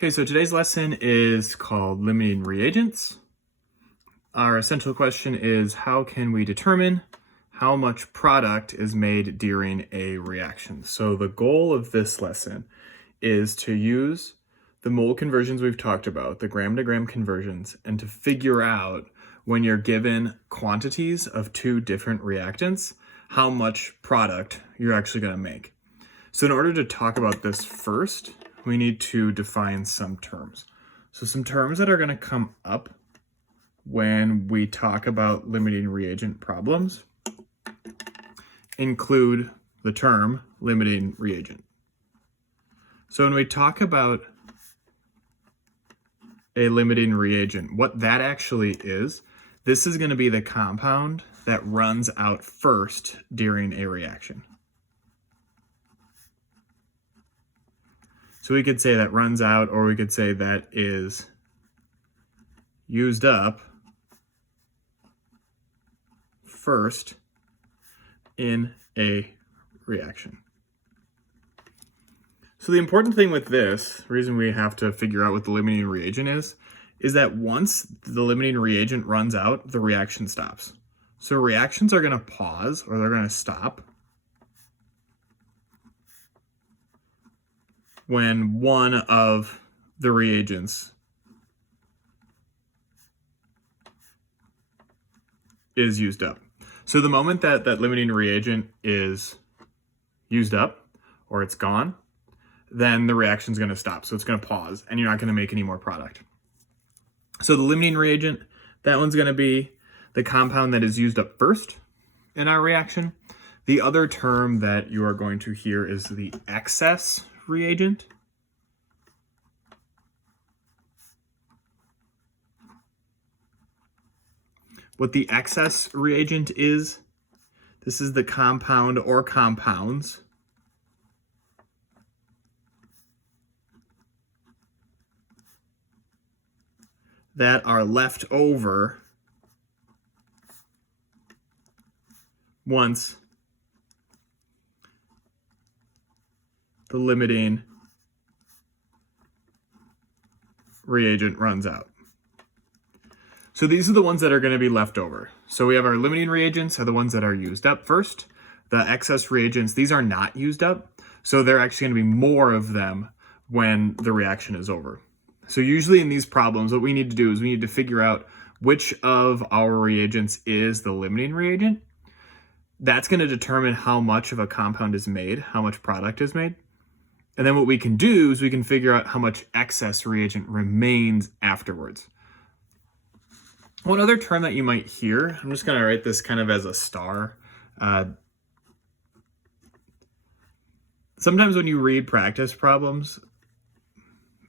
Okay, so today's lesson is called Limiting Reagents. Our essential question is, how can we determine how much product is made during a reaction? So the goal of this lesson is to use the mole conversions we've talked about, the gram to gram conversions, and to figure out when you're given quantities of two different reactants, how much product you're actually going to make. So in order to talk about this first, we need to define some terms. So some terms that are going to come up when we talk about limiting reagent problems include the term limiting reagent. So when we talk about a limiting reagent, what that actually is, this is going to be the compound that runs out first during a reaction. So we could say that runs out, or we could say that is used up first in a reaction. So the important thing with this, the reason we have to figure out what the limiting reagent is that once the limiting reagent runs out, the reaction stops. So reactions are going to pause, or they're going to stop when one of the reagents is used up. So the moment that that limiting reagent is used up or it's gone, then the reaction is going to stop. So it's going to pause and you're not going to make any more product. So the limiting reagent, that one's going to be the compound that is used up first in our reaction. The other term that you are going to hear is the excess reagent. What the excess reagent is, this is the compound or compounds that are left over once the limiting reagent runs out. So these are the ones that are going to be left over. So we have our limiting reagents are the ones that are used up first. The excess reagents, these are not used up. So they're actually going to be more of them when the reaction is over. So usually in these problems, what we need to do is we need to figure out which of our reagents is the limiting reagent. That's going to determine how much of a compound is made, how much product is made. And then what we can do is we can figure out how much excess reagent remains afterwards. One other term that you might hear, I'm just going to write this kind of as a star. Sometimes when you read practice problems,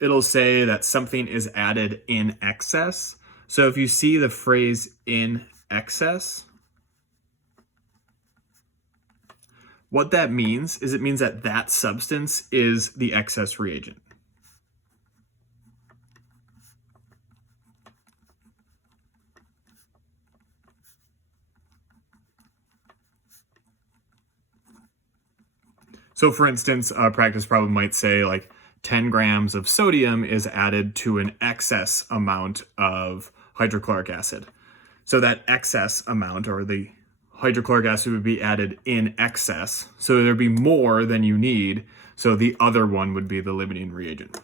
it'll say that something is added in excess. So if you see the phrase in excess, what that means is it means that that substance is the excess reagent. So for instance, a practice problem might say like 10 grams of sodium is added to an excess amount of hydrochloric acid. So that excess amount, or the hydrochloric acid, would be added in excess. So there'd be more than you need. So the other one would be the limiting reagent.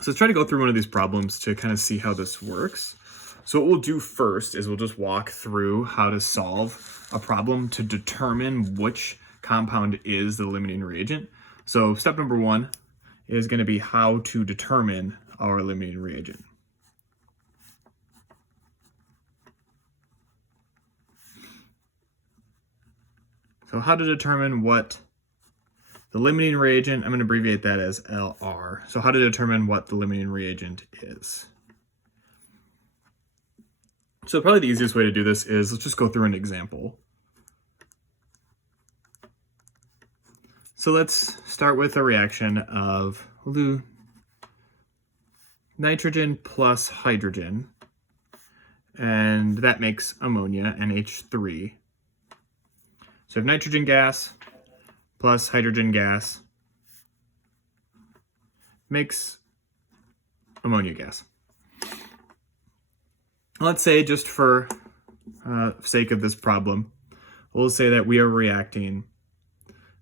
So let's try to go through one of these problems to kind of see how this works. So what we'll do first is we'll just walk through how to solve a problem to determine which compound is the limiting reagent. So step number one is going to be how to determine our limiting reagent. So how to determine what the limiting reagent, I'm going to abbreviate that as LR. So how to determine what the limiting reagent is. So probably the easiest way to do this is let's just go through an example. So let's start with a reaction of, we'll do nitrogen plus hydrogen, and that makes ammonia, NH3. So we have nitrogen gas plus hydrogen gas makes ammonia gas. Let's say, just for sake of this problem, we'll say that we are reacting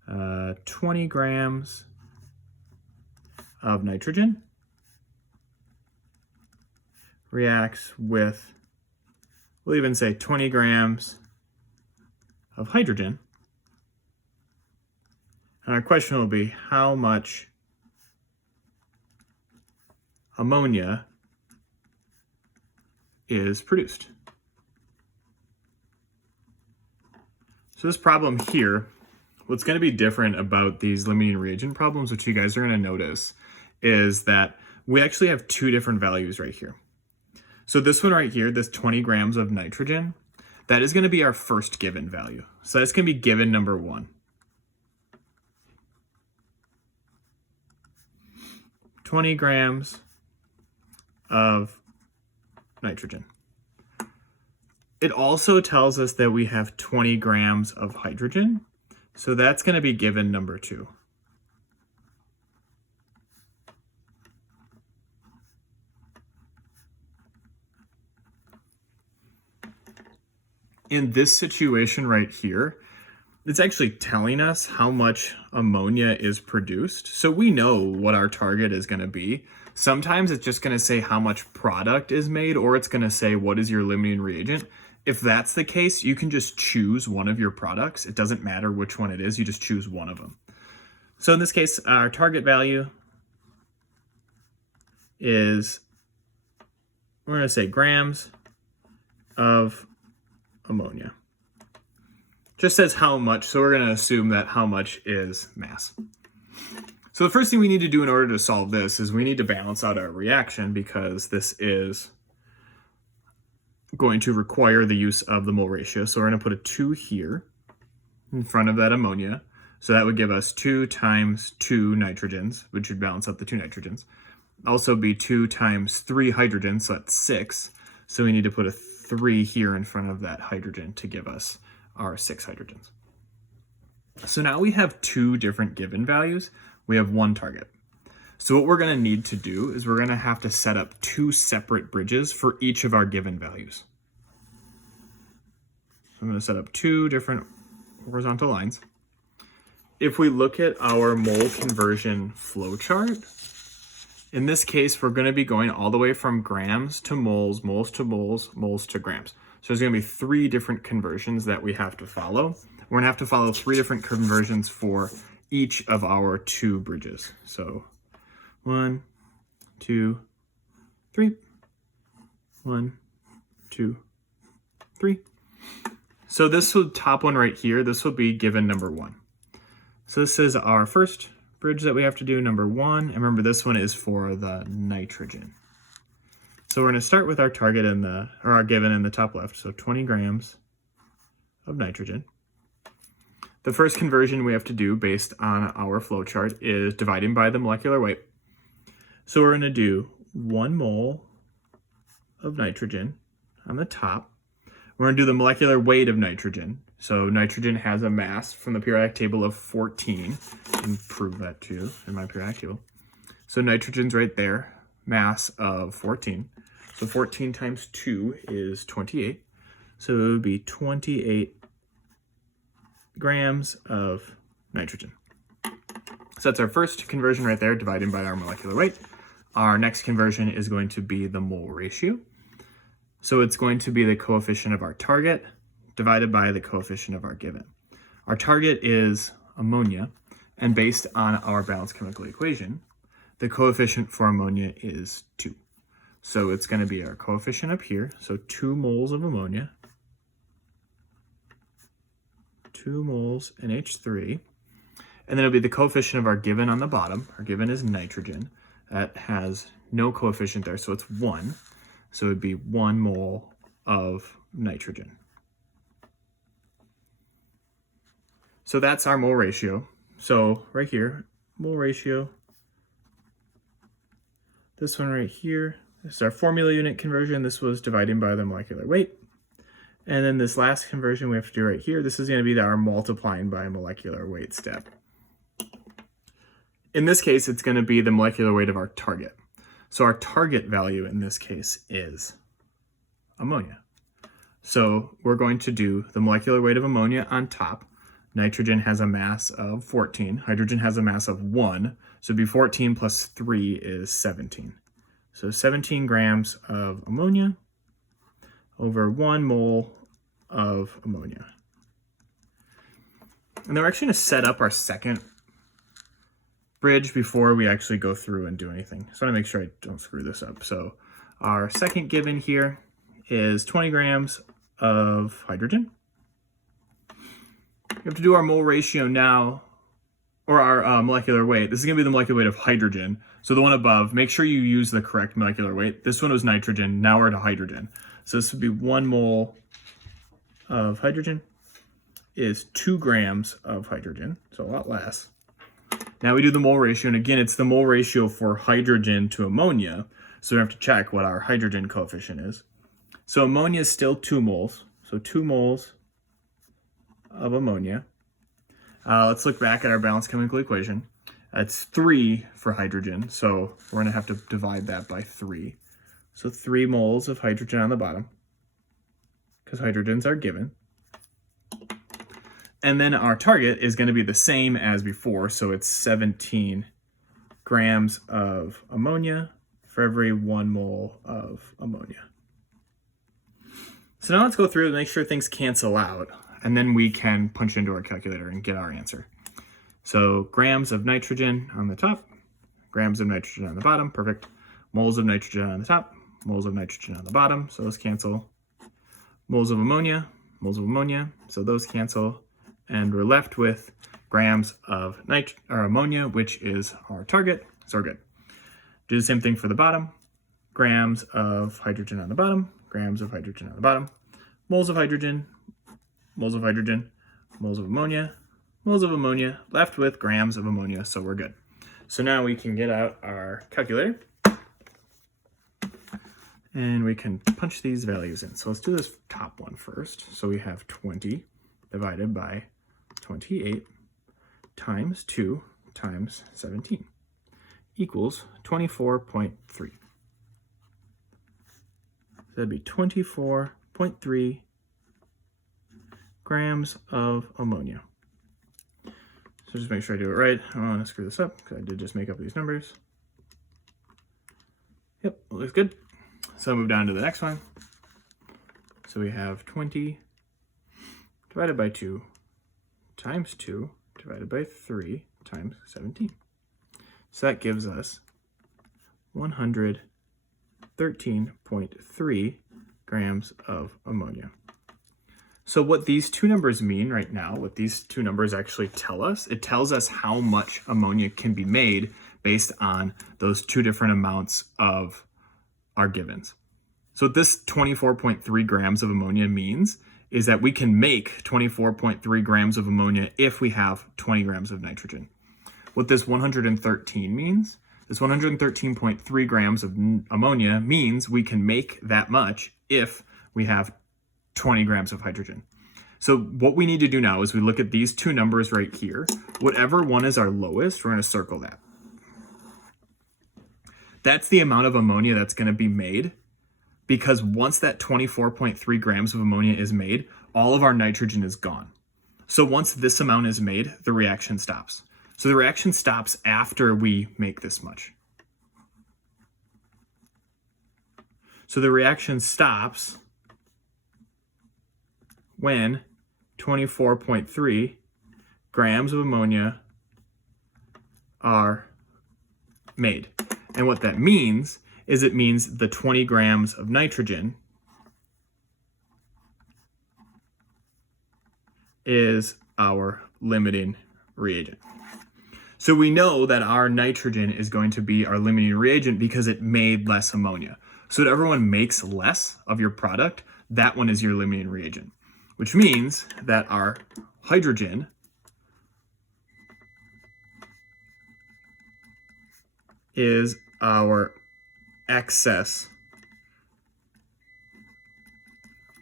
20 grams of nitrogen reacts with, we'll even say 20 grams of hydrogen. And our question will be, how much ammonia is produced? So this problem here, what's going to be different about these limiting reagent problems, which you guys are going to notice, is that we actually have two different values right here. So this one right here, this 20 grams of nitrogen, that is going to be our first given value. So that's going to be given number 1. 20 grams of nitrogen. It also tells us that we have 20 grams of hydrogen. So that's going to be given number 2. In this situation right here, it's actually telling us how much ammonia is produced. So we know what our target is going to be. Sometimes it's just going to say how much product is made, or it's going to say what is your limiting reagent. If that's the case, you can just choose one of your products. It doesn't matter which one it is, you just choose one of them. So in this case, our target value is, we're going to say grams of ammonia. Just says how much, so we're going to assume that how much is mass. So the first thing we need to do in order to solve this is we need to balance out our reaction, because this is going to require the use of the mole ratio. So we're going to put a 2 here in front of that ammonia. So that would give us 2 times 2 nitrogens, which would balance out the 2 nitrogens. Also be 2 times 3 hydrogens, so that's 6. So we need to put a 3 here in front of that hydrogen to give us our 6 hydrogens. So now we have 2 different given values. We have 1 target. So what we're going to need to do is we're going to have to set up 2 separate bridges for each of our given values. So I'm going to set up 2 different horizontal lines. If we look at our mole conversion flowchart, in this case, we're going to be going all the way from grams to moles, moles to moles, moles to grams. So there's going to be 3 different conversions that we have to follow. We're going to have to follow 3 different conversions for each of our 2 bridges. So 1, 2, 3. 1, 2, 3. So this top one right here, this will be given number 1. So this is our first bridge that we have to do, number 1. And remember, this one is for the nitrogen. So we're going to start with our target or our given in the top left. So 20 grams of nitrogen. The first conversion we have to do based on our flowchart is dividing by the molecular weight. So we're going to do 1 mole of nitrogen on the top. We're going to do the molecular weight of nitrogen. So nitrogen has a mass from the periodic table of 14. And prove that too in my periodic table. So nitrogen's right there, mass of 14. So 14 times 2 is 28. So it would be 28 grams of nitrogen. So that's our first conversion right there, dividing by our molecular weight. Our next conversion is going to be the mole ratio. So it's going to be the coefficient of our target divided by the coefficient of our given. Our target is ammonia, and based on our balanced chemical equation, the coefficient for ammonia is 2. So it's going to be our coefficient up here, so 2 moles of ammonia, 2 moles NH3, and then it'll be the coefficient of our given on the bottom. Our given is nitrogen. That has no coefficient there, so it's 1. So it would be 1 mole of nitrogen. So that's our mole ratio. So right here, mole ratio. This one right here, this is our formula unit conversion. This was dividing by the molecular weight. And then this last conversion we have to do right here, this is going to be our multiplying by molecular weight step. In this case, it's going to be the molecular weight of our target. So our target value in this case is ammonia. So we're going to do the molecular weight of ammonia on top. Nitrogen has a mass of 14. Hydrogen has a mass of 1. So it'd be 14 plus 3 is 17. So 17 grams of ammonia over 1 mole of ammonia. And then we're actually going to set up our second bridge before we actually go through and do anything. So I want to make sure I don't screw this up. So our second given here is 20 grams of hydrogen. We have to do our mole ratio now, or our molecular weight. This is going to be the molecular weight of hydrogen. So the one above, make sure you use the correct molecular weight. This one was nitrogen, now we're to hydrogen. So this would be 1 mole of hydrogen is 2 grams of hydrogen, so a lot less. Now we do the mole ratio, and again, it's the mole ratio for hydrogen to ammonia, so we have to check what our hydrogen coefficient is. So ammonia is still 2 moles, so 2 moles of ammonia. Let's look back at our balanced chemical equation. It's 3 for hydrogen, so we're going to have to divide that by 3. So 3 moles of hydrogen on the bottom, because hydrogens are given. And then our target is going to be the same as before, so it's 17 grams of ammonia for every 1 mole of ammonia. So now let's go through and make sure things cancel out, and then we can punch into our calculator and get our answer. So grams of nitrogen on the top, grams of nitrogen on the bottom, perfect. Moles of nitrogen on the top, moles of nitrogen on the bottom, so those cancel. Moles of ammonia, so those cancel. And we're left with grams of ammonia, which is our target, so we're good. Do the same thing for the bottom. Grams of hydrogen on the bottom, grams of hydrogen on the bottom. Moles of hydrogen, moles of hydrogen, moles of ammonia, left with grams of ammonia, so we're good. So now we can get out our calculator and we can punch these values in. So let's do this top one first. So we have 20 divided by 28 times 2 times 17 equals 24.3. So that'd be 24.3 grams of ammonia. So just make sure I do it right. I don't want to screw this up because I did just make up these numbers. Yep, looks good. So I'll move down to the next one. So we have 20 divided by 2 times 2 divided by 3 times 17. So that gives us 113.3 grams of ammonia. So what these two numbers mean right now, what these two numbers actually tell us, it tells us how much ammonia can be made based on those two different amounts of our givens. So what this 24.3 grams of ammonia means is that we can make 24.3 grams of ammonia if we have 20 grams of nitrogen. What this 113 means, this 113.3 grams of ammonia means we can make that much if we have 20 grams of hydrogen. So what we need to do now is we look at these two numbers right here. Whatever one is our lowest, we're going to circle that. That's the amount of ammonia that's going to be made, because once that 24.3 grams of ammonia is made, all of our nitrogen is gone. So once this amount is made, the reaction stops. So the reaction stops after we make this much. So the reaction stops when 24.3 grams of ammonia are made. And what that means is it means the 20 grams of nitrogen is our limiting reagent. So we know that our nitrogen is going to be our limiting reagent because it made less ammonia. So whatever one makes less of your product, that one is your limiting reagent, which means that our hydrogen is our excess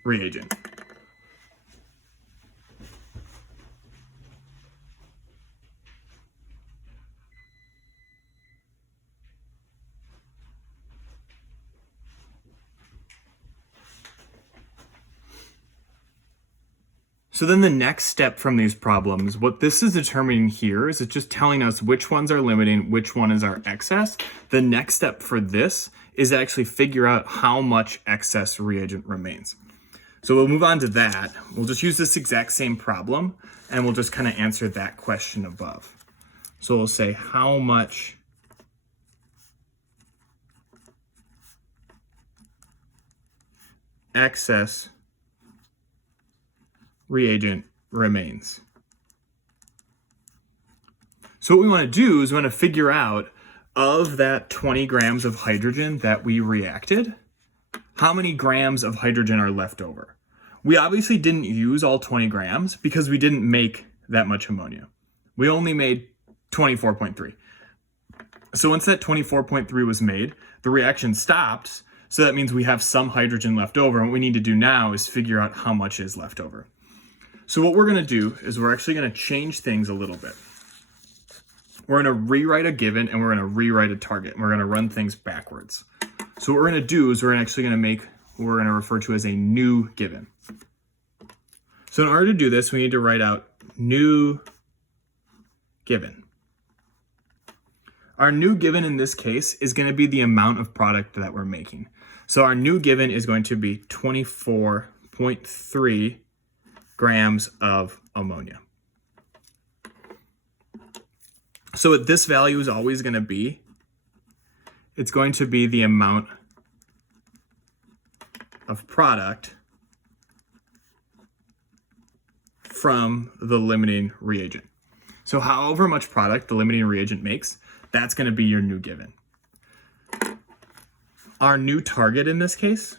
reagent. So then the next step from these problems, what this is determining here is it's just telling us which ones are limiting, which one is our excess. The next step for this is to actually figure out how much excess reagent remains. So we'll move on to that. We'll just use this exact same problem and we'll just kind of answer that question above. So we'll say how much excess reagent remains. So what we want to do is we want to figure out of that 20 grams of hydrogen that we reacted, how many grams of hydrogen are left over. We obviously didn't use all 20 grams because we didn't make that much ammonia. We only made 24.3. So once that 24.3 was made, the reaction stopped. So that means we have some hydrogen left over. And what we need to do now is figure out how much is left over. So what we're going to do is we're actually going to change things a little bit. We're going to rewrite a given and we're going to rewrite a target. And we're going to run things backwards. So what we're going to do is we're actually going to make what we're going to refer to as a new given. So in order to do this, we need to write out new given. Our new given in this case is going to be the amount of product that we're making. So our new given is going to be 24.3 grams of ammonia. So what this value is always going to be, it's going to be the amount of product from the limiting reagent. So however much product the limiting reagent makes, that's going to be your new given. Our new target in this case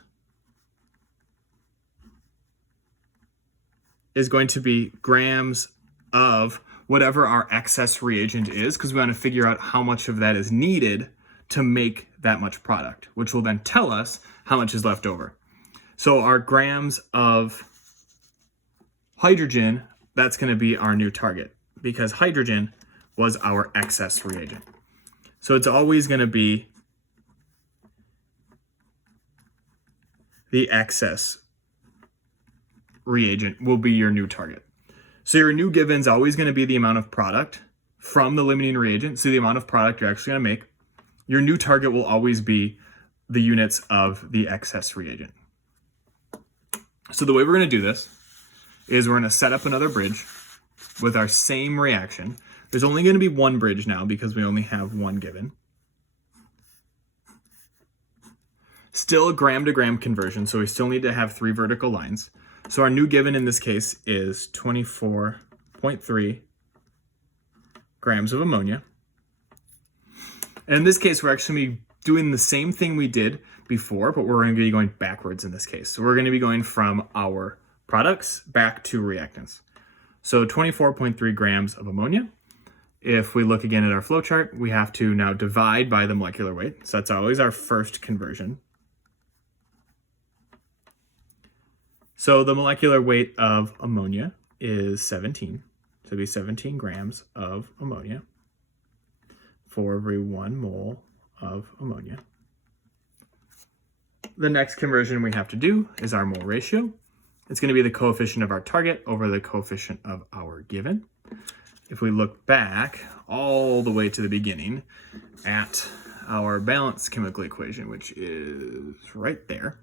is going to be grams of whatever our excess reagent is, because we want to figure out how much of that is needed to make that much product, which will then tell us how much is left over. So our grams of hydrogen, that's going to be our new target, because hydrogen was our excess reagent. So it's always going to be the excess reagent will be your new target. So your new given is always going to be the amount of product from the limiting reagent, so the amount of product you're actually going to make. Your new target will always be the units of the excess reagent. So the way we're going to do this is we're going to set up another bridge with our same reaction. There's only going to be one bridge now because we only have one given. Still a gram to gram conversion, so we still need to have 3 vertical lines. So our new given in this case is 24.3 grams of ammonia. And in this case, we're actually doing the same thing we did before, but we're going to be going backwards in this case. So we're going to be going from our products back to reactants. So 24.3 grams of ammonia. If we look again at our flowchart, we have to now divide by the molecular weight. So that's always our first conversion. So the molecular weight of ammonia is 17. So it'd be 17 grams of ammonia for every 1 mole of ammonia. The next conversion we have to do is our mole ratio. It's going to be the coefficient of our target over the coefficient of our given. If we look back all the way to the beginning at our balanced chemical equation, which is right there,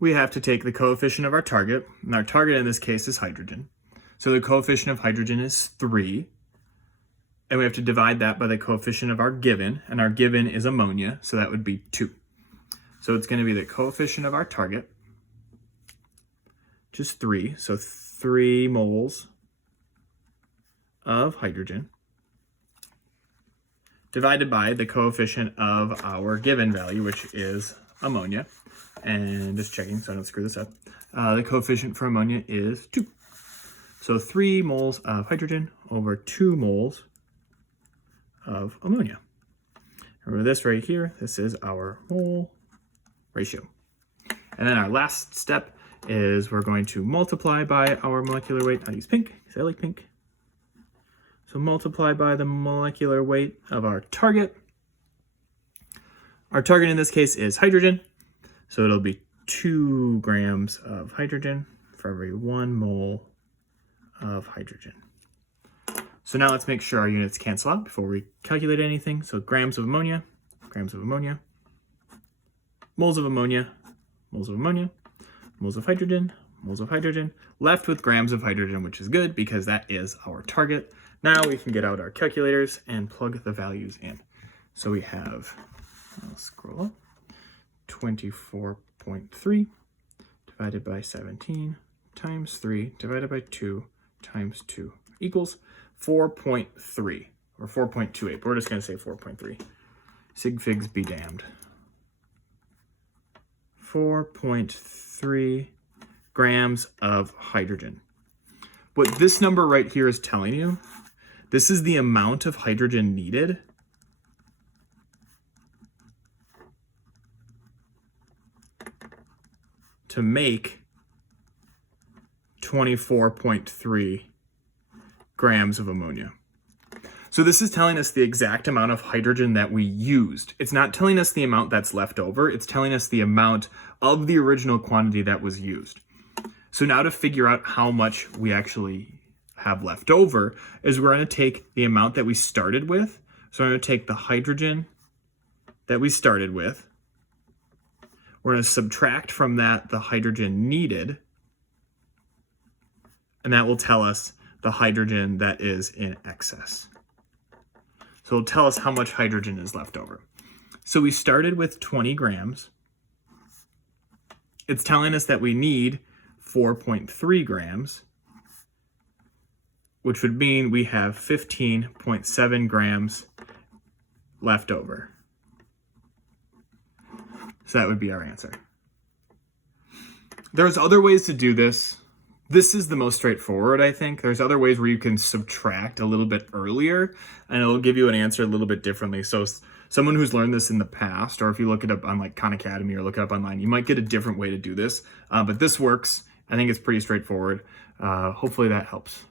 we have to take the coefficient of our target, and our target in this case is hydrogen. So the coefficient of hydrogen is 3, and we have to divide that by the coefficient of our given, and our given is ammonia, so that would be 2. So it's going to be the coefficient of our target, which is 3, so 3 moles of hydrogen, divided by the coefficient of our given value, which is ammonia. And just checking so I don't screw this up. The coefficient for ammonia is 2. So 3 moles of hydrogen over 2 moles of ammonia. Remember this right here, this is our mole ratio. And then our last step is we're going to multiply by our molecular weight. I use pink because I like pink. So multiply by the molecular weight of our target. Our target in this case is hydrogen. So it'll be 2 grams of hydrogen for every 1 mole of hydrogen. So now let's make sure our units cancel out before we calculate anything. So grams of ammonia, moles of ammonia, moles of ammonia, moles of hydrogen, left with grams of hydrogen, which is good because that is our target. Now we can get out our calculators and plug the values in. So we have, I'll scroll up, 24.3 divided by 17 times 3 divided by 2 times 2 equals 4.3 or 4.28, but we're just going to say 4.3. Sig figs be damned. 4.3 grams of hydrogen. What this number right here is telling you, this is the amount of hydrogen needed to make 24.3 grams of ammonia. So this is telling us the exact amount of hydrogen that we used. It's not telling us the amount that's left over. It's telling us the amount of the original quantity that was used. So now to figure out how much we actually have left over is we're going to take the amount that we started with. So we're going to take the hydrogen that we started with. We're going to subtract from that the hydrogen needed. And that will tell us the hydrogen that is in excess. So it'll tell us how much hydrogen is left over. So we started with 20 grams. It's telling us that we need 4.3 grams, which would mean we have 15.7 grams left over. So that would be our answer. There's other ways to do this. This is the most straightforward, I think. There's other ways where you can subtract a little bit earlier, and it'll give you an answer a little bit differently. So someone who's learned this in the past, or if you look it up on like Khan Academy or look it up online, you might get a different way to do this. But this works. I think it's pretty straightforward. Hopefully that helps.